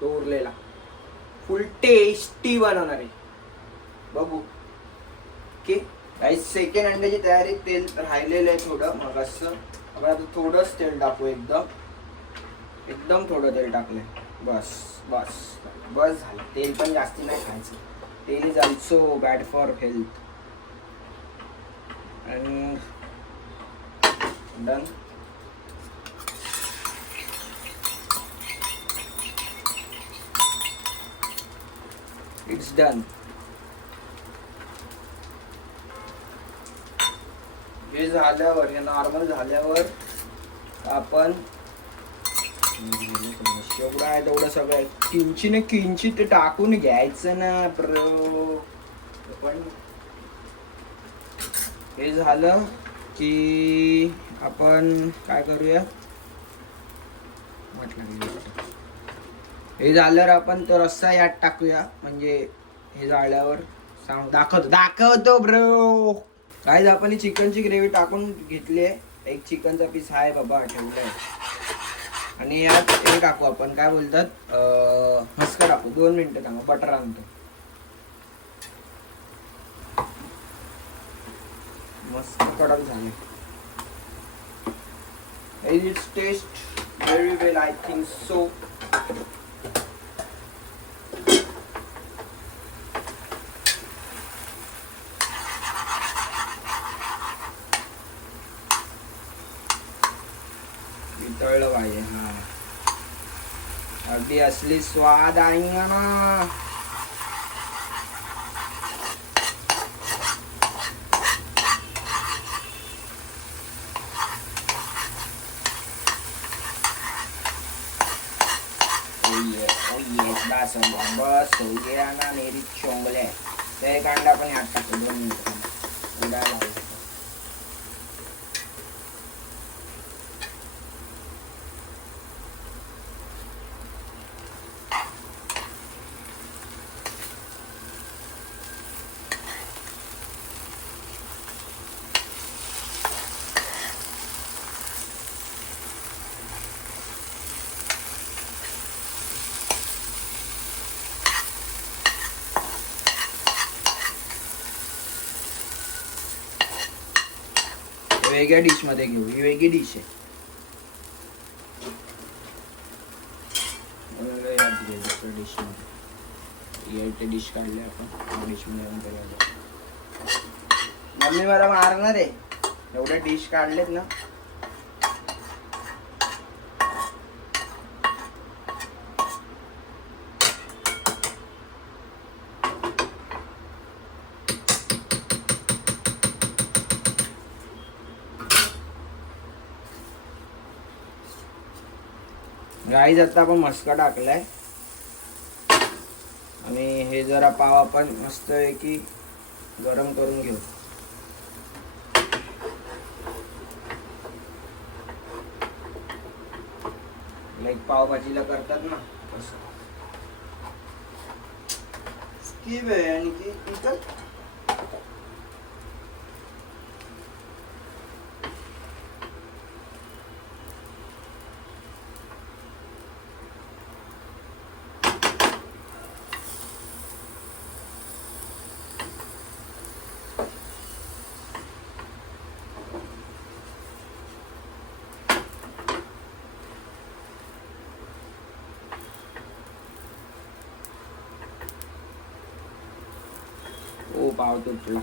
तो उरलेला फुल टेस्टी बनवणार आहे, बघू. ओके गाईस, सेकंड अंड्याची तयारी. तेल राहिलेलं आहे थोडं मग असं. आपण आता थोडंच तेल टाकू, एकदम थोडं तेल टाकलंय. बस बस बस झालं. तेल पण जास्ती नाही खायचं. तेल is also bad for health. And done. It's done. हे झाल्यावर, हे नॉर्मल झाल्यावर आपण एवढं आहे तेवढं सगळं किंचित टाकून घ्यायचं ना ब्रो. पण हे झालं की आपण काय करूया, हे झाल्यावर आपण तो रस्सा यात टाकूया. म्हणजे हे झाल्यावर दाखवतो ब्रो. गाईज, आपण ही चिकनची ग्रेव्ही टाकून घेतली आहे. एक चिकनचा पीस आहे बाबा ठेवलाय. आणि यात हे टाकू आपण, काय बोलतात, मस्का टाकू. 2 मिनिटं थांबा, बटर आणतो. मस्त कडक झाले. It's taste very well, I think so. वितळलं पाहिजे. हा, अगदी असली स्वाद आएगा ना. बस हो गया ना मेरी चोंगले. ते कांदा पण यात टाकतो 2 मिनिटं उडायला. वेगळ्या डिश मध्ये घेऊ. ही वेगळी डिश आहे. डिश मध्ये डिश काढले आपण. डिश मध्ये मम्मी मला मारणार आहे. एवढ्या डिश काढलेत ना. गाईज, आता आपण मस्का टाकलाय आणि हे जरा पाव आपण मस्त आहे की गरम करून घेऊ. लाईक पावभाजीला करतात ना तसं. स्किप आहे आणि ती पाव तुटला.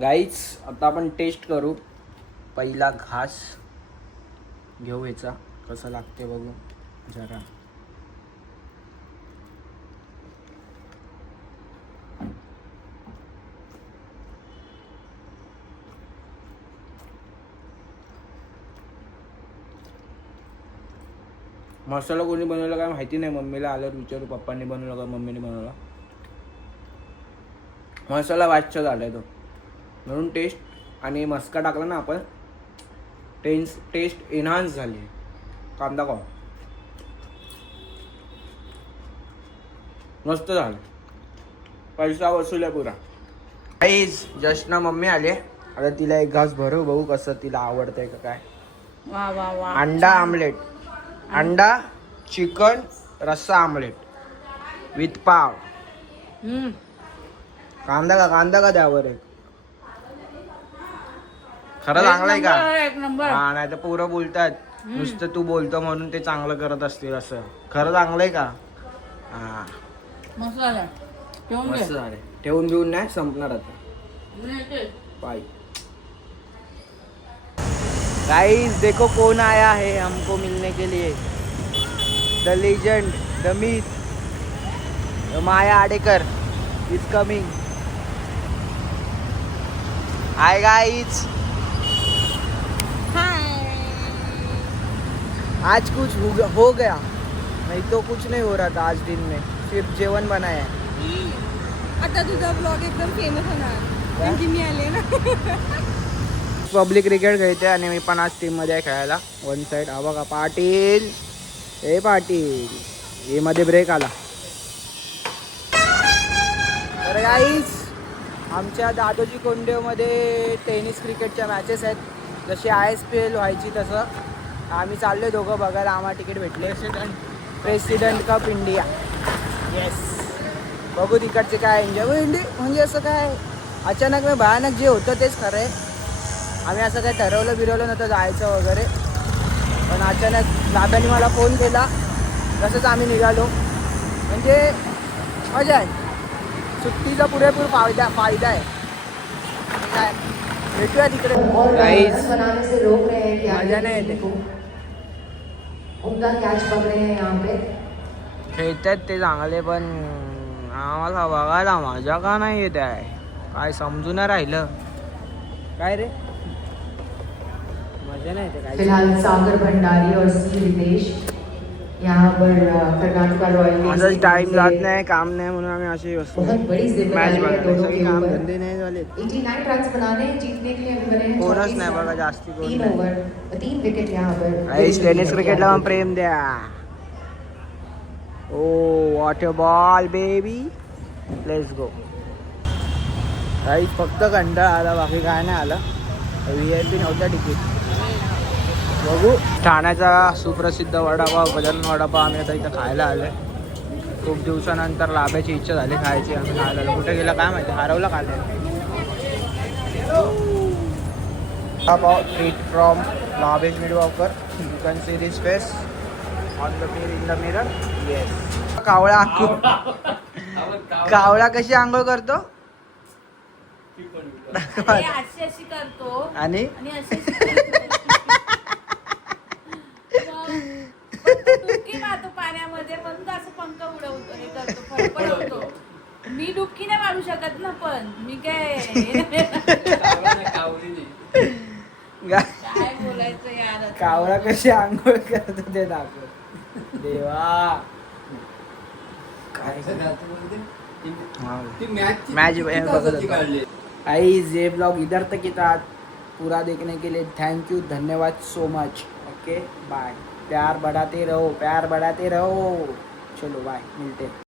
गाईज आता आपण टेस्ट करू. पहिला घास घेऊ याचा, कसं लागते बघू जरा. मसाला कोणी बनवला काय माहिती नाही, मम्मीला आल्यावर विचारू पप्पांनी बनवला का मम्मीने बनवला. मसाला वाचचा झालाय तो, म्हणून टेस्ट आणि मस्का टाकला ना आपण, टेस्ट एनहान्स झाली. कांदा खाऊ मस्त झालं, पैसा वसूल आहे पुरा. काहीच जस्ट ना मम्मी आले, आता तिला एक घास भरू, बघू कसं तिला आवडतंय का काय. वा वा वा. अंडा आमलेट, अंडा चिकन रस्सा आमलेट विथ पाव. कांदा का द्यावर एक. खरं चांगलंय का? एक नंबर. हा, नाही तर पुरं बोलतात नुसतं तू बोलतो म्हणून ते चांगलं करत असतील असं. खरं चांगलंय का? हा मस्त झालं. ठेवून घे. मस्त झाले. ठेवून घेऊन नाही संपणार आता. बाय गाइस, देखो कौन आया है हमको मिलने के लिए. The legend, the myth, Maya Adekar is coming. Hi guys. आज कुछ हो गया, नहीं तो कुछ नहीं हो रहा था आज दिन में, सिर्फ जेवण बनाया है. आता तुझा ब्लॉग एकदम फेमस होणार, कारण की मी आले ना. पब्लिक क्रिकेट खेळते आणि मी पण आज टीम मध्ये आहे खेळायला. One side. हा बघा पाटील, हे पाटील, हे मध्ये ब्रेक आला. तर गाईज, आमच्या दादोजी कोंडेमध्ये टेनिस क्रिकेटच्या मॅचेस आहेत, जशी ISPL व्हायची तसं. आम्ही चाललोय दोघं बघायला, आम्हाला तिकीट भेटले. President cup India. येस, बघू तिकडचे काय एन्जॉय. म्हणजे असं काय अचानक मी भयानक जे होतं तेच खरं आहे. आम्ही असं काय ठरवलं बिरवलं नव्हतं जायचं वगैरे, पण अचानक दादानी मला फोन केला, तसंच आम्ही निघालो. म्हणजे मजा आहे, सुट्टीचा पुरेपूर फायदा आहे. काय भेटूया तिकडे. मजा नाही येते. खेळतात ते चांगले, पण आम्हाला बघायला मजा का नाही येत आहे, काय समजून नाही राहिलं. काय रे मजा नाही येते. फिलहाल सागर भंडारी और सी रितेश यहाँ पर कर्नाटका रॉयल माझा टाइम जात नाही, काम नाही, म्हणून आम्ही अशी बहुत बड़ी जिम्मेदारी है दोनों के काम ऊपर. धंदे नाही झाले. 89 रन्स बनाने जीतने के लिए अभी बने हैं कोणच 34 नाही बघा, रन. जास्ती कोण 3 नाही. ओवर 3 विकेट यहाँ पर. टेनिस क्रिकेटला पण प्रेम द्या. Oh what a ball baby, let's go. काही फक्त कंटाळा आला, बाकी काय नाही आला. VIP नव्हता तिकीट. बघू. ठाण्याचा सुप्रसिद्ध वडापाव, गजानन वडापाव, आम्ही आता इथं खायला आलोय. खूप दिवसानंतर लाभायची इच्छा झाली खायची. आम्ही खायला आलो. कुठे गेला काय माहिती, हरवला खाल्लं. Vada pav treat from Labhesh Midwalker. You can see this face on the mirror, in the mirror. Yes. कावळा कशी आंघोळ करतो अशी करतो आणि डुबकी मारतो पाण्यामध्ये, म्हणून असं पंख उडवतो, हे करतो, फडफडवतो. मी डुबकी नाही मारू शकत ना, पण मी काय बोलायचं यार. कावळा कशी आंघोळ करतो ते दाखव देवा. मैच ये ब्लॉग इधर तक ही था. पूरा देखने के लिए थैंक यू, धन्यवाद सो मच. Okay bye. प्यार बढ़ाते रहो, प्यार बढ़ाते रहो. चलो बाय, मिलते हैं.